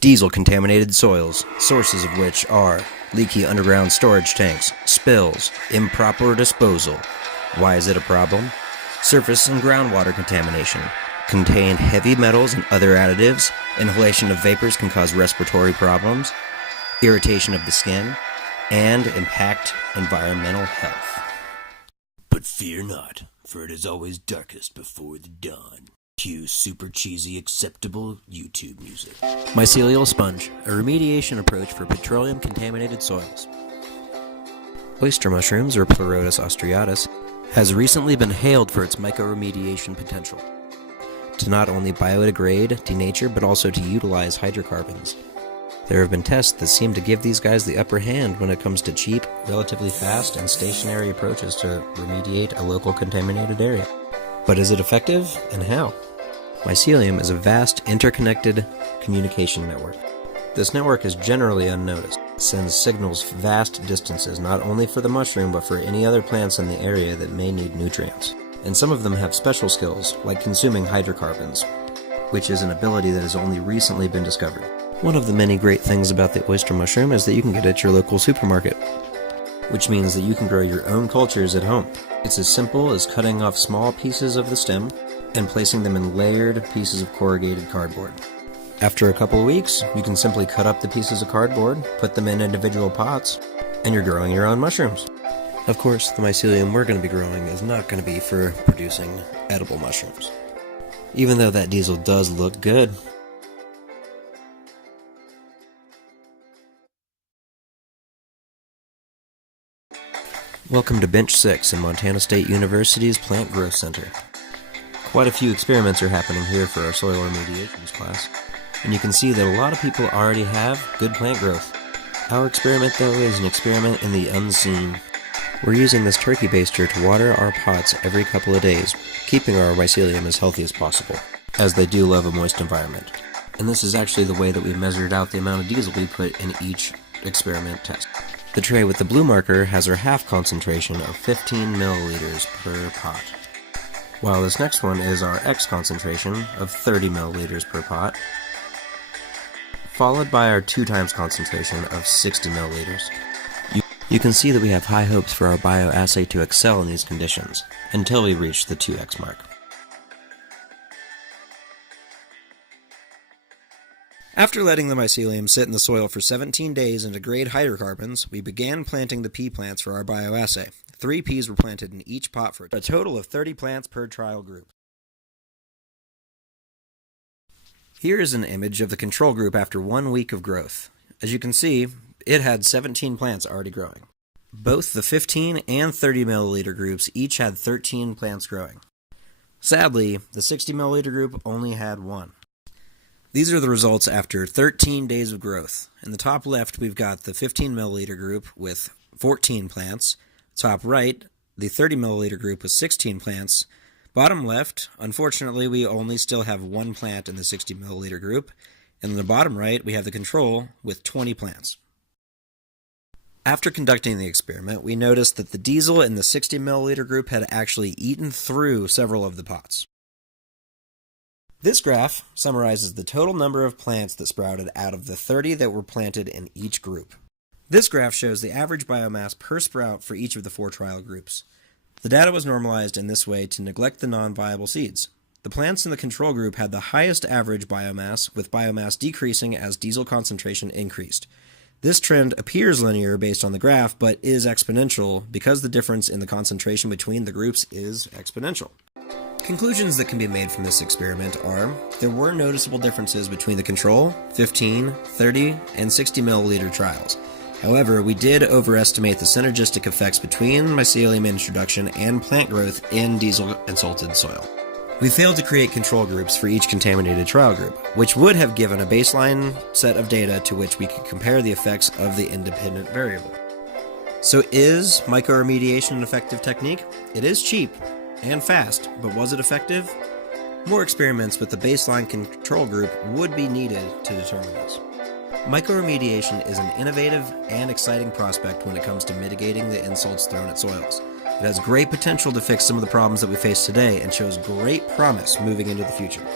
Diesel-contaminated soils, sources of which are leaky underground storage tanks, spills, improper disposal. Why is it a problem? Surface and groundwater contamination. Contain heavy metals and other additives. Inhalation of vapors can cause respiratory problems. Irritation of the skin. And impact environmental health. But fear not, for it is always darkest before the dawn. Cue super cheesy acceptable YouTube music. Mycelial Sponge, a remediation approach for petroleum-contaminated soils. Oyster mushrooms, or Pleurotus austriatus, has recently been hailed for its mycoremediation potential, to not only biodegrade, denature, but also to utilize hydrocarbons. There have been tests that seem to give these guys the upper hand when it comes to cheap, relatively fast, and stationary approaches to remediate a local contaminated area. But is it effective, and how? Mycelium is a vast, interconnected communication network. This network is generally unnoticed. It sends signals vast distances, not only for the mushroom, but for any other plants in the area that may need nutrients. And some of them have special skills, like consuming hydrocarbons, which is an ability that has only recently been discovered. One of the many great things about the oyster mushroom is that you can get it at your local supermarket, which means that you can grow your own cultures at home. It's as simple as cutting off small pieces of the stem and placing them in layered pieces of corrugated cardboard. After a couple of weeks, you can simply cut up the pieces of cardboard, put them in individual pots, and you're growing your own mushrooms. Of course, the mycelium we're going to be growing is not going to be for producing edible mushrooms, even though that diesel does look good. Welcome to Bench 6 in Montana State University's Plant Growth Center. Quite a few experiments are happening here for our soil remediations class, and you can see that a lot of people already have good plant growth. Our experiment, though, is an experiment in the unseen. We're using this turkey baster to water our pots every couple of days, keeping our mycelium as healthy as possible, as they do love a moist environment. And this is actually the way that we measured out the amount of diesel we put in each experiment test. The tray with the blue marker has our half concentration of 15 milliliters per pot, while this next one is our X concentration of 30 milliliters per pot, followed by our 2 times concentration of 60 milliliters. You can see that we have high hopes for our bioassay to excel in these conditions, until we reach the 2X mark. After letting the mycelium sit in the soil for 17 days and degrade hydrocarbons, we began planting the pea plants for our bioassay. 3 peas were planted in each pot for a total of 30 plants per trial group. Here is an image of the control group after 1 week of growth. As you can see, it had 17 plants already growing. Both the 15 and 30 milliliter groups each had 13 plants growing. Sadly, the 60 milliliter group only had 1. These are the results after 13 days of growth. In the top left, we've got the 15 milliliter group with 14 plants. Top right, the 30 milliliter group with 16 plants. Bottom left, unfortunately, we only still have 1 plant in the 60 milliliter group. And in the bottom right, we have the control with 20 plants. After conducting the experiment, we noticed that the diesel in the 60 milliliter group had actually eaten through several of the pots. This graph summarizes the total number of plants that sprouted out of the 30 that were planted in each group. This graph shows the average biomass per sprout for each of the 4 trial groups. The data was normalized in this way to neglect the non-viable seeds. The plants in the control group had the highest average biomass, with biomass decreasing as diesel concentration increased. This trend appears linear based on the graph, but is exponential because the difference in the concentration between the groups is exponential. Conclusions that can be made from this experiment are, there were noticeable differences between the control, 15, 30, and 60 milliliter trials. However, we did overestimate the synergistic effects between mycelium introduction and plant growth in diesel and salted soil. We failed to create control groups for each contaminated trial group, which would have given a baseline set of data to which we could compare the effects of the independent variable. So is mycoremediation an effective technique? It is cheap and fast, but was it effective? More experiments with the baseline control group would be needed to determine this. Mycoremediation is an innovative and exciting prospect when it comes to mitigating the insults thrown at soils. It has great potential to fix some of the problems that we face today and shows great promise moving into the future.